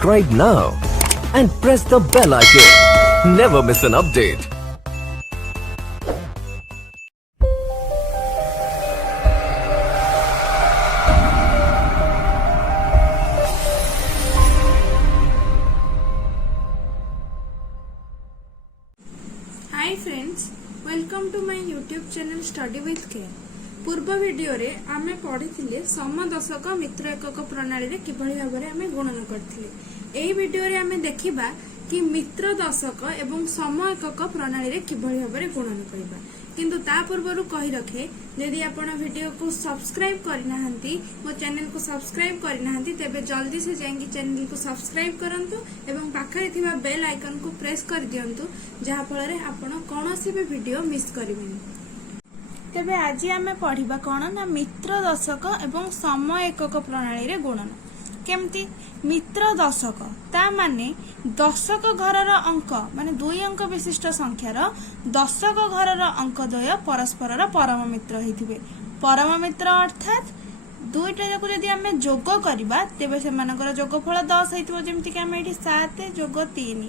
Subscribe now and press the bell icon. Never miss an update. Hi friends, welcome to my YouTube channel study with care. पूर्व video रे आमे पढ़िथिले समदशक मित्र एकक प्रणाली रे किभଳି भाबरे आमे गणना करथिले। एही वीडियो रे आमे देखिबा कि मित्र दशक एवं सम एकक प्रणाली रे किभଳି भाबरे गणना करबा। किंतु ता पूर्वरु कहि रखे, यदि आपण वीडियो को सब्सक्राइब करिनाहंती, मो चैनल को सब्सक्राइब करिनाहंती, तेबे जल्दी से जाइंकी चैनल को सब्सक्राइब करंतु एवं पाखरे थिबा बेल आइकन को प्रेस कर दियंतु, जहा फଳରେ आपण कोनोसी भी वीडियो मिस करिवेनी। तेबे आज आमे पढ़िबा कोन ना मित्र दशक एवं सम एकक प्रणाली रे गणना केमती। मित्र दशक ता माने दशक घरर अंक माने 2 अंक विशिष्ट संख्यार दशक घरर अंक द्वय परस्परर परम मित्र हेतिबे। परम मित्र अर्थात दुईटा जाको जदि आमे जोग करबा तेबे सेमानकर जोगफल 10 हेतिबो। जेमति कि आमे एठी 7 जोग 3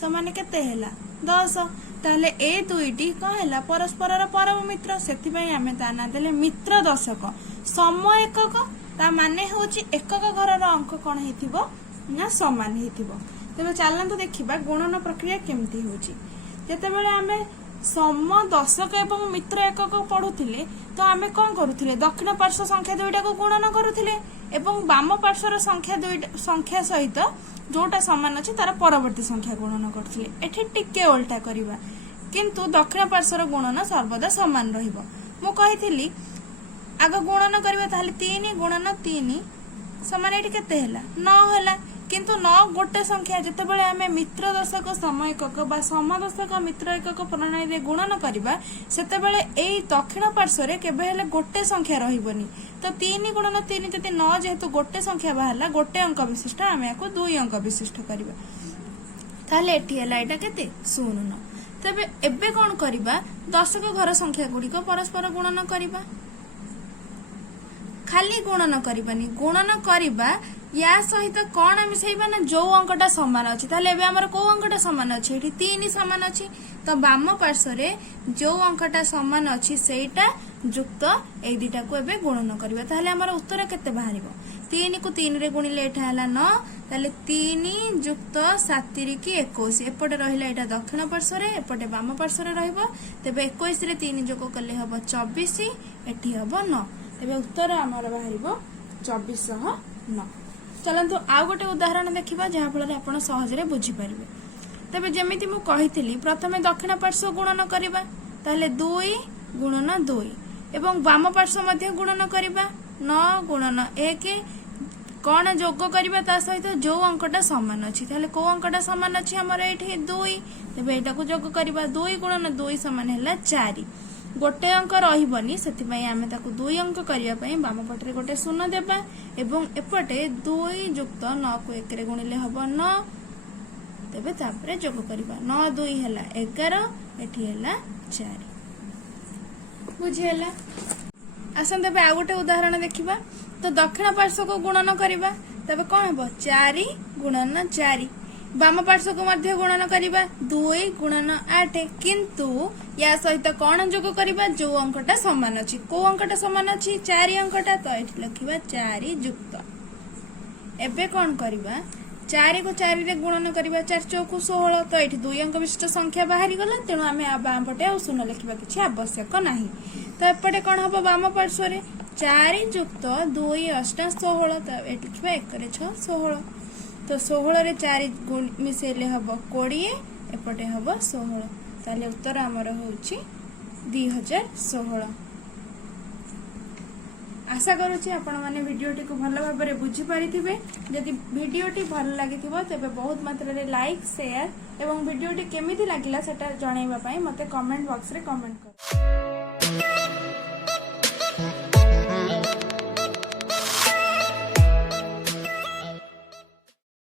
समान केते हैला 10। ताले ए दुईटी कौन है परस्पर परम मित्र, से आमे ता ना देले मित्र दशक। सम एकक ता माने होची एकक घरर अंक कौन हेतिबो ना समान हेतिबो। तेबे चलंतु देखिबा गुणन प्रक्रिया केमती होची। जेतेबेले आमे सम दशक एवं मित्र एकक पढुथिले तो आमे कोन करूथिले, दक्षिण पार्श्व संख्या दुईटा को गुणन करूथिले एवं वाम पार्श्वर संख्या सहित जोटा समान अछि तार परवर्ती संख्या गुणन करथिले। एठी टिके उल्टा करिबा, किंतु दक्षिण पार्श्वर गुणन सर्वदा समान रहिबो। मु कहिथिली आग गुणन करिबा ताले 3 गुणन 3 समान एठी केते हैला 9 हैला। किंतु 9 गोटे संख्या जेतेबेले आमे मित्र दशक सम एकक बा सम दशक मित्र एकक प्रणाली रे गुणन करिबा सेतेबेले एई दक्षिण पार्श्व रे केबे हेले गोटे संख्या रहिबोनी। तो 3 गुणन 3 जति 9 जेहेतु गोटे संख्या बाहरला गोटे अंक विशिष्ट आमे याको 2 अंक विशिष्ट करिबा। ताले एठी हैला एटा केते 0। तबे एबे कोन करिबा, दशक घर संख्या गुडी को परस्पर गुणन करिबा। खाली गुणन करिबानी, गुणन करिबा या सहित कोन मिसैबा ना जो अंकटा समान अछि। ताले एबे हमर को अंकटा समान अछि, एठी 3 समान अछि। तो वाम पार्श्व रे जो अंकटा समान अछि सेटा युक्त ए दुटा को एबे गुणन करिबा। ताले हमर उत्तर केते बाहरिबो, 3 को 3 रे गुणिले एठा हला 9। ताले 3 युक्त 7 की 21 एपटे रहिला एटा दक्षिण पार्श्व रे, एपटे वाम पार्श्व रे रहइबो। तेबे 21 रे 3 जोग कले हबो 24, एठी हबो 9। तेबे उत्तर हमर बाहरिबो 2409। चलंतु आ गोटे उदाहरण देखिबा जहा फଳରେ आपण सहजरे बुझी परिबे। तबे जेमिति मु कहितली प्रथमे दक्षिण पार्श्व गुणन करिबा, ताले 2 गुणन 2 एवं वाम पार्श्व मध्ये गुणन करिबा 9 गुणन 1। कोन जोग करिबा ता सहित जो अंकटा समान अछि। ताले को अंकटा समान अछि हमर एठी 2। तबे एटा को जोग करिबा 2 गुणन 2 समान हैला 4। गोटे अंक रहिबनी, सेति पई आमे ताकू 2 अंक करिया पई वाम पटरे गोटे 0 देबा एवं एपटे 2 युक्त 9 को 1 रे गुणिले हबो 9। तबे तापरे जोग करिबा 9 2 हैला 11, एठी हैला 4। बुझियला। आसन तबे आ गोटे उदाहरण देखिबा। तो दक्षिण पार्श्व को गुणन करिबा, तबे कोन हबो 4 गुणन 4। वाम पार्श्व को मध्य गुणन करिबा 2 गुणन 8। किंतु या सहित कोन जोग करिबा जो अंकटा समान अछि। को अंकटा समान अछि 4 अंकटा, तो एठी लिखिबा 4 युक्त। एबे कोन करिबा 4 को 4 रे गुणन करिबा 4 चौकु 16। तो एठी 2 अंक विशिष्ट संख्या बाहरी गला, तेनु आमे बाम पटे आ 0 लिखिबा किछि आवश्यक नाही। तो एपटे कोन हबो वाम पार्श्व रे 4 युक्त 2 8 16। तो एठी लिखिबा 1 रे 6 16। तो 16 रे 4 मिसेले हबो 20, एपटे हबो 16। ताले उत्तर हमर होउची 2016। आशा करूची आपण माने वीडियोटी को भल भाबरे बुझी पारिथिबे। यदि वीडियोटी भल लागिथिबो तेबे बहुत मात्रा रे लाइक शेयर एवं वीडियोटी केमिति लागिला सेटा जणाइबा पई मते कमेंट बॉक्स रे कमेंट कर।